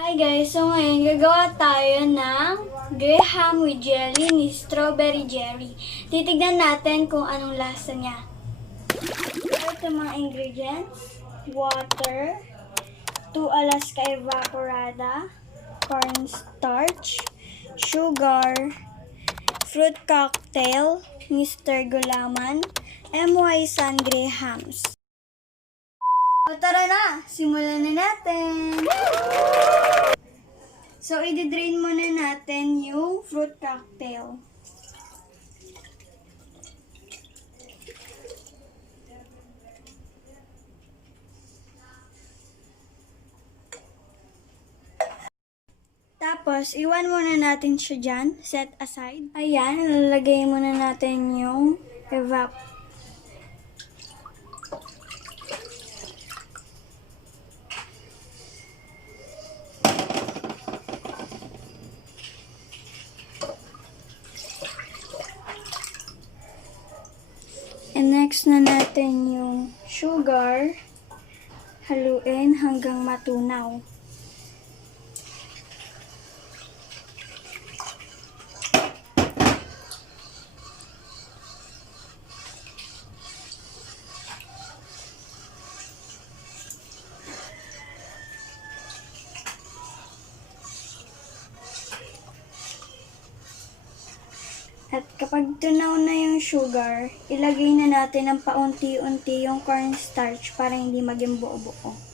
Hi guys! So ngayon gagawa tayo ng graham with jelly ni StrawBerry-Gery. Titignan natin kung anong lasa niya. Ito mga ingredients: water, 2 Alaska evaporada, cornstarch, sugar, fruit cocktail, Mr. Gulaman, MY Sun Grahams. O tara na! Simulan na natin! So, i-drain muna natin yung fruit cocktail. Tapos, iwan muna natin siya dyan. Set aside. Ayan, lalagay muna natin yung EVAP. And next na natin yung sugar. Haluin hanggang matunaw. At kapag tunaw na yung sugar, ilagay na natin ng paunti-unti yung cornstarch para hindi maging buo-buo.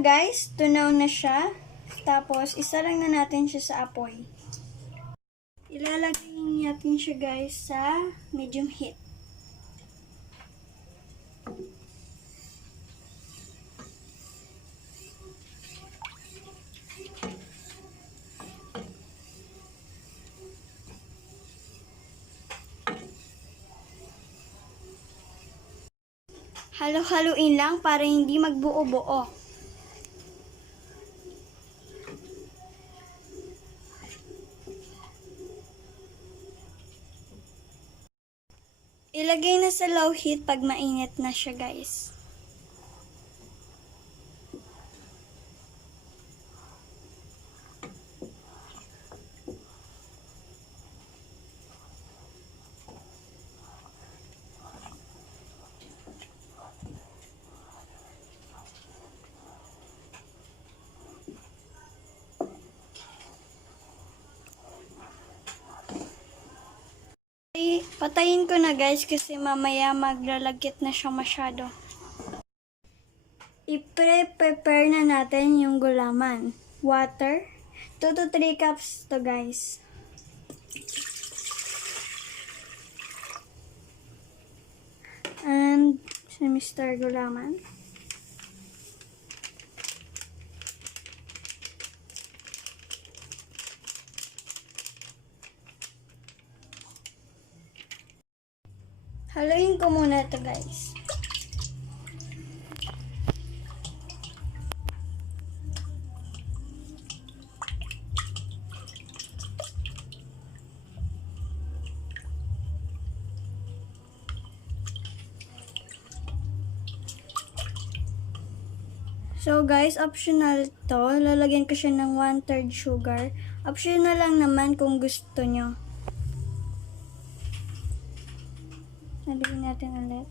Guys, tunaw na siya. Tapos, isa lang na natin siya sa apoy. Ilalagay natin siya guys sa medium heat. Halo-haluin lang para hindi magbuo-buo. Ilagay na sa low heat pag mainit na siya guys. Patayin ko na guys kasi mamaya maglalagkit na siya masyado. I-prepare na natin yung gulaman. Water. 2 to 3 cups to guys. And si Mr. Gulaman. Haluin ko muna ito guys. So guys, optional to. Lalagyan ko siya ng 1/3 sugar. Optional lang naman kung gusto nyo. Lagyan natin ulit.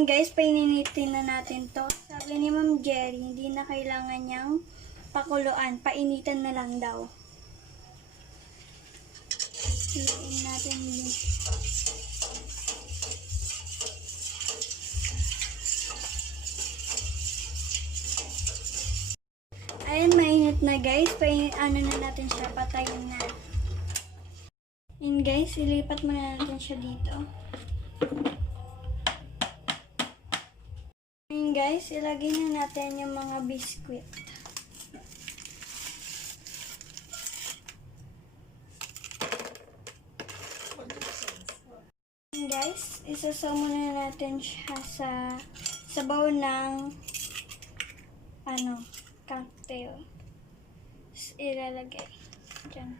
Ayan guys, paininitin na natin to. Sabi ni Ma'am Jerry, hindi na kailangan niyang pakuluan. Painitan na lang daw. Haluin natin din. Ayan, mainit na guys. Ano na natin siya, patayin na. Ayan guys, ilipat muna natin siya dito. Ayan guys, ilagay na natin yung mga biskwit. Ayan guys, isasaw muna natin siya sa bowl ng cocktail. Ilalagay dyan.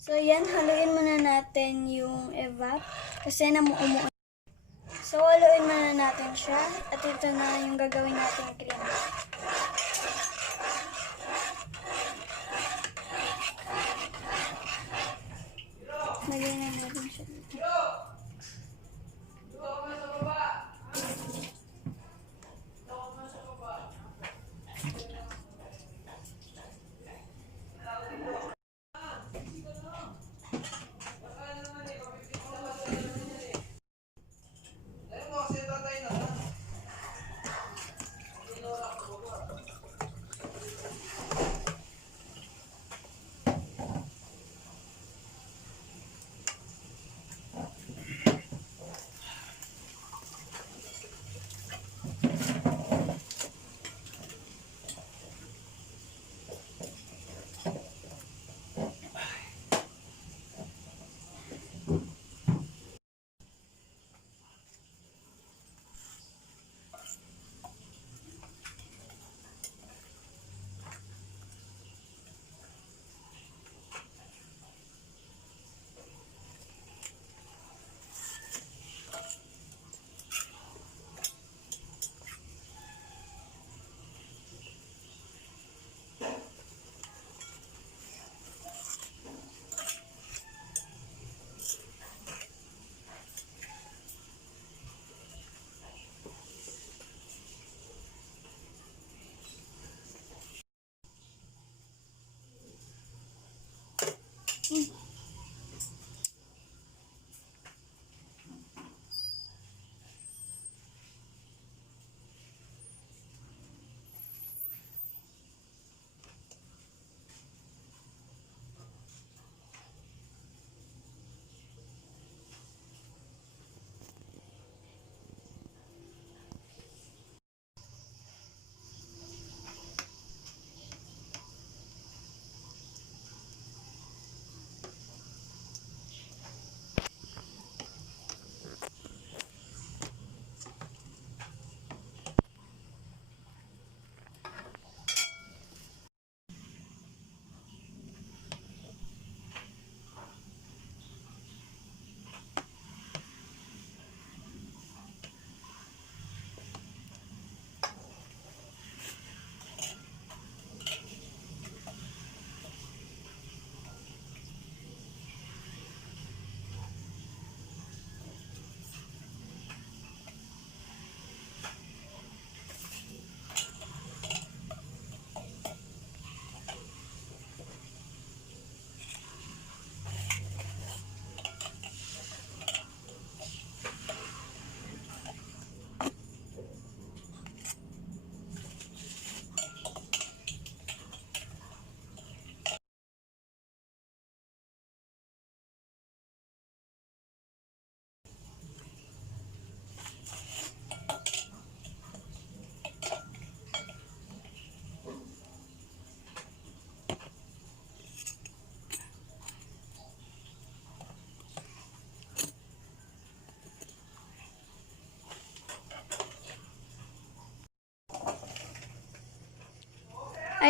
So, yan, haluin muna natin yung EVAP kasi umuumo. So, haluin muna natin siya at ito na yung gagawin natin cream. Lagyan na natin siya dito.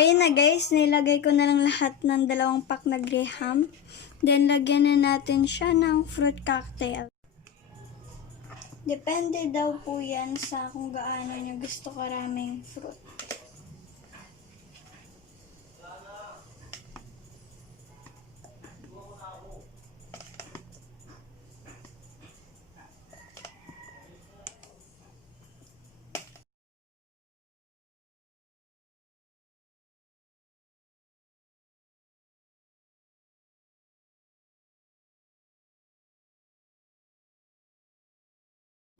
Ayun na guys, nilagay ko na lang lahat ng 2 pack na graham. Then, lagyan na natin siya ng fruit cocktail. Depende daw po yan sa kung gaano nyo gusto karaming fruit.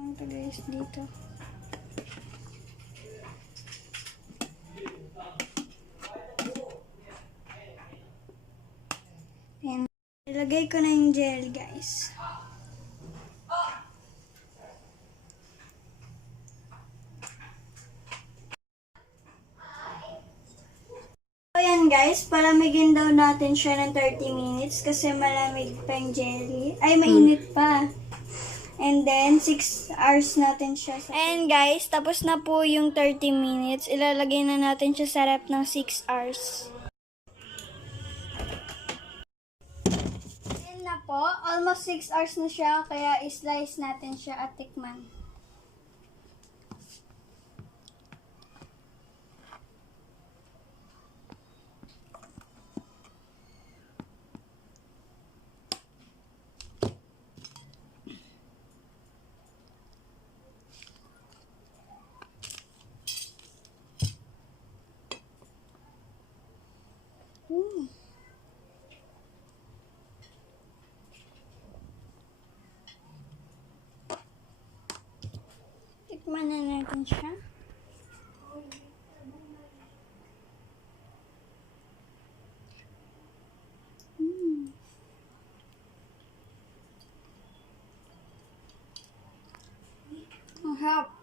Ito guys, dito. Ayan. Ilagay ko na yung gel guys. Ayan guys, palamigin daw natin siya ng 30 minutes kasi malamig pa yung jelly. Ay, mainit pa. And then, 6 hours natin siya sa... And guys, tapos na po yung 30 minutes. Ilalagay na natin siya sa rep ng 6 hours. Ayan na po. Almost 6 hours na siya. Kaya islice natin siya at tikman. Tikman na natin siya. Ang harap.